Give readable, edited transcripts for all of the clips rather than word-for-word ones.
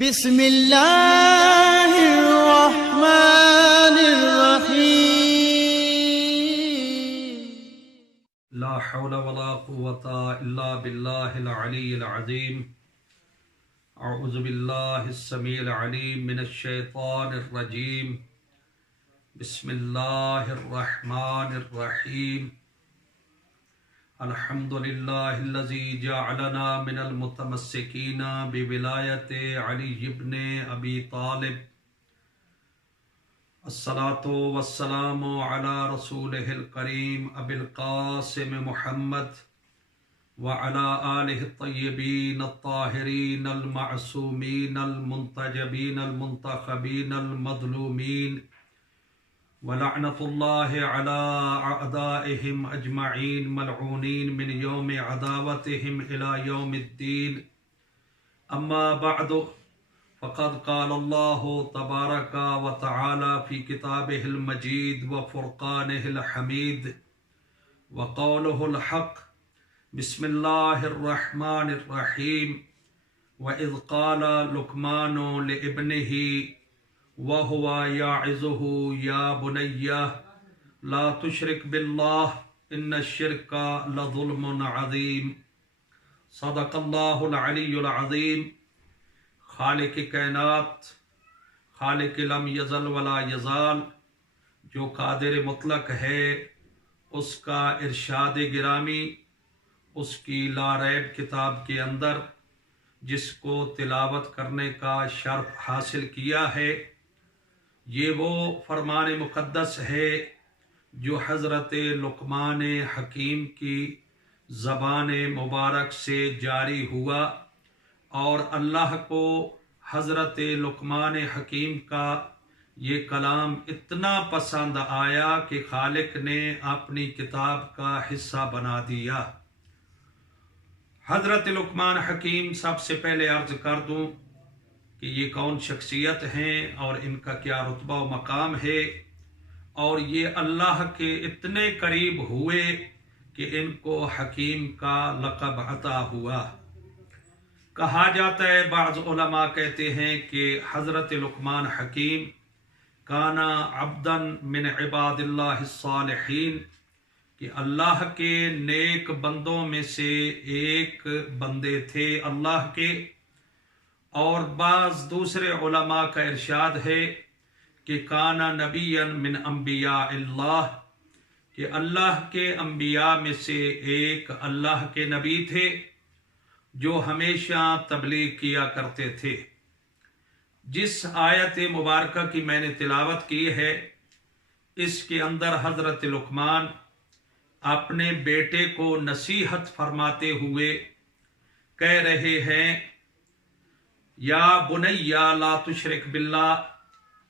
بسم اللہ الرحمن الرحیم لا حول ولا قوة الا باللہ العلی العظیم اعوذ باللہ السمیع العلیم من الشیطان الرجیم بسم اللہ الرحمن الرحیم الحمد للہ الذی جعلنا من المتمسکین بولایت علی ابن ابی طالب الصلاة والسلام علی رسولہ الکریم ابی القاسم محمد وعلی آلہ الطیبین الطاہرین المعصومین المنتجبین المنتخبین المظلومین ولعنت اللہ علی اعدائہم اجمعین ملعونین من یوم عداوتہم الی یوم الدین اما بعد فقد قال اللہ تبارک و تعالی فی کتابہ المجید وفرقانہ الحمید وقولہ الحق بسم اللہ الرحمن الرحیم وَإِذْ قَالَ لُقْمَانُ لِابْنِهِ وَهُوَ يَعِظُهُ يَا بُنَيَّ لَا تُشْرِكْ بِاللَّهِ إِنَّ الشِّرْكَ لَظُلْمٌ عَظِيمٌ صدق اللہ العلی العظیم۔ خالق کائنات، خالق لم یزل ولا یزال، جو قادر مطلق ہے، اس کا ارشاد گرامی اس کی لا ریب کتاب کے اندر جس کو تلاوت کرنے کا شرف حاصل کیا ہے، یہ وہ فرمان مقدس ہے جو حضرت لقمان حکیم کی زبان مبارک سے جاری ہوا، اور اللہ کو حضرت لقمان حکیم کا یہ کلام اتنا پسند آیا کہ خالق نے اپنی کتاب کا حصہ بنا دیا۔ حضرت لقمان حکیم، سب سے پہلے عرض کر دوں کہ یہ کون شخصیت ہیں اور ان کا کیا رتبہ و مقام ہے، اور یہ اللہ کے اتنے قریب ہوئے کہ ان کو حکیم کا لقب عطا ہوا۔ کہا جاتا ہے، بعض علماء کہتے ہیں کہ حضرت لقمان حکیم کانا عبدا من عباد اللہ الصالحین، کہ اللہ کے نیک بندوں میں سے ایک بندے تھے اللہ کے۔ اور بعض دوسرے علماء کا ارشاد ہے کہ کانا نبیا من انبیاء اللہ، کہ اللہ کے انبیاء میں سے ایک اللہ کے نبی تھے جو ہمیشہ تبلیغ کیا کرتے تھے۔ جس آیت مبارکہ کی میں نے تلاوت کی ہے، اس کے اندر حضرت لقمان اپنے بیٹے کو نصیحت فرماتے ہوئے کہہ رہے ہیں، یا بنی لا تشرک باللہ،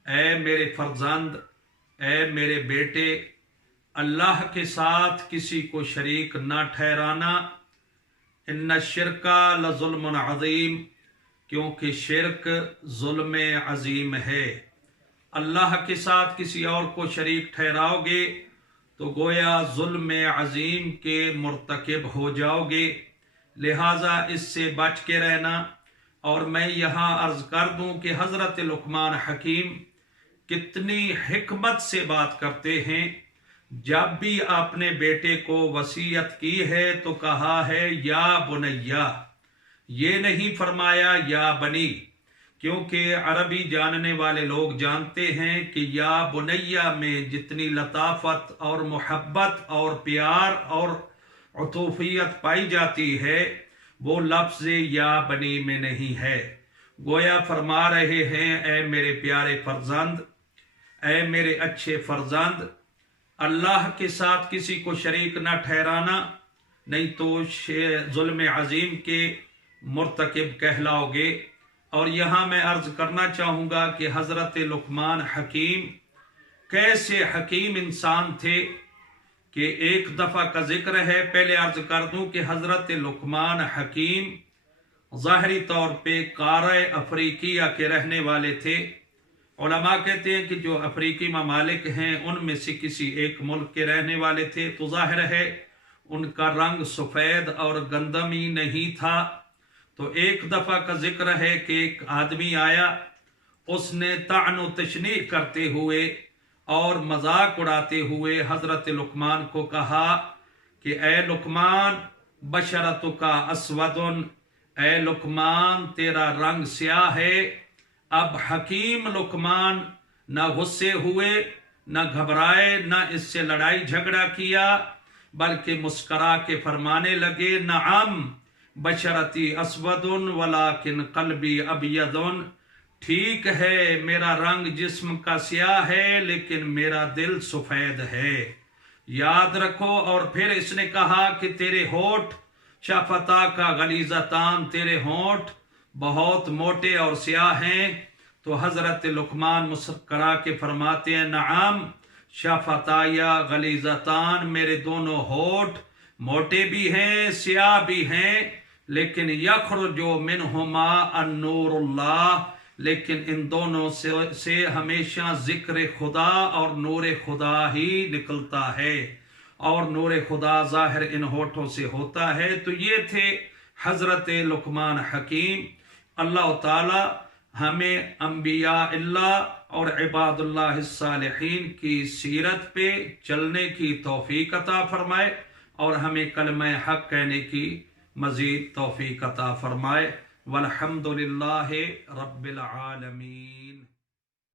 اے میرے فرزند، اے میرے بیٹے، اللہ کے ساتھ کسی کو شریک نہ ٹھہرانا، ان الشرک لظلم عظیم، کیونکہ شرک ظلم عظیم ہے۔ اللہ کے ساتھ کسی اور کو شریک ٹھہراؤ گے تو گویا ظلم عظیم کے مرتکب ہو جاؤ گے، لہٰذا اس سے بچ کے رہنا۔ اور میں یہاں عرض کر دوں کہ حضرت لقمان حکیم کتنی حکمت سے بات کرتے ہیں۔ جب بھی اپنے بیٹے کو وصیت کی ہے تو کہا ہے یا بنیا، یہ نہیں فرمایا یا بنی، کیونکہ عربی جاننے والے لوگ جانتے ہیں کہ یا بنیا میں جتنی لطافت اور محبت اور پیار اور عطوفیت پائی جاتی ہے، وہ لفظ یا بنی میں نہیں ہے۔ گویا فرما رہے ہیں، اے میرے پیارے فرزند، اے میرے اچھے فرزند، اللہ کے ساتھ کسی کو شریک نہ ٹھہرانا، نہیں تو ظلم عظیم کے مرتکب کہلاؤ گے۔ اور یہاں میں عرض کرنا چاہوں گا کہ حضرت لقمان حکیم کیسے حکیم انسان تھے کہ ایک دفعہ کا ذکر ہے۔ پہلے عرض کر دوں کہ حضرت لقمان حکیم ظاہری طور پہ قارۂ افریقیہ کے رہنے والے تھے۔ علماء کہتے ہیں کہ جو افریقی ممالک ہیں ان میں سے کسی ایک ملک کے رہنے والے تھے، تو ظاہر ہے ان کا رنگ سفید اور گندمی نہیں تھا، تو ایک دفعہ کا ذکر ہے کہ ایک آدمی آیا، اس نے طعن و تشنیع کرتے ہوئے اور مذاق اڑاتے ہوئے حضرت لقمان کو کہا کہ اے لقمان بشرتک اسود، اے لقمان تیرا رنگ سیاہ ہے۔ اب حکیم لقمان نہ غصے ہوئے، نہ گھبرائے، نہ اس سے لڑائی جھگڑا کیا، بلکہ مسکرا کے فرمانے لگے نعم بشرتی اسود ولکن قلبی ابیض، ٹھیک ہے میرا رنگ جسم کا سیاہ ہے لیکن میرا دل سفید ہے، یاد رکھو۔ اور پھر اس نے کہا کہ تیرے ہونٹ شفتا کا غلیظتان، تیرے ہونٹ بہت موٹے اور سیاہ ہیں۔ تو حضرت لقمان مسکرا کے فرماتے ہیں نعم شفتایا غلیظتان، میرے دونوں ہونٹ موٹے بھی ہیں سیاہ بھی ہیں، لیکن یخرج منہما النور اللہ، لیکن ان دونوں سے ہمیشہ ذکر خدا اور نور خدا ہی نکلتا ہے، اور نور خدا ظاہر ان ہونٹوں سے ہوتا ہے۔ تو یہ تھے حضرت لقمان حکیم۔ اللہ تعالی ہمیں انبیاء اللہ اور عباد اللہ الصالحین کی سیرت پہ چلنے کی توفیق عطا فرمائے، اور ہمیں کلمہ حق کہنے کی مزید توفیق عطا فرمائے۔ والحمد للہ رب العالمین۔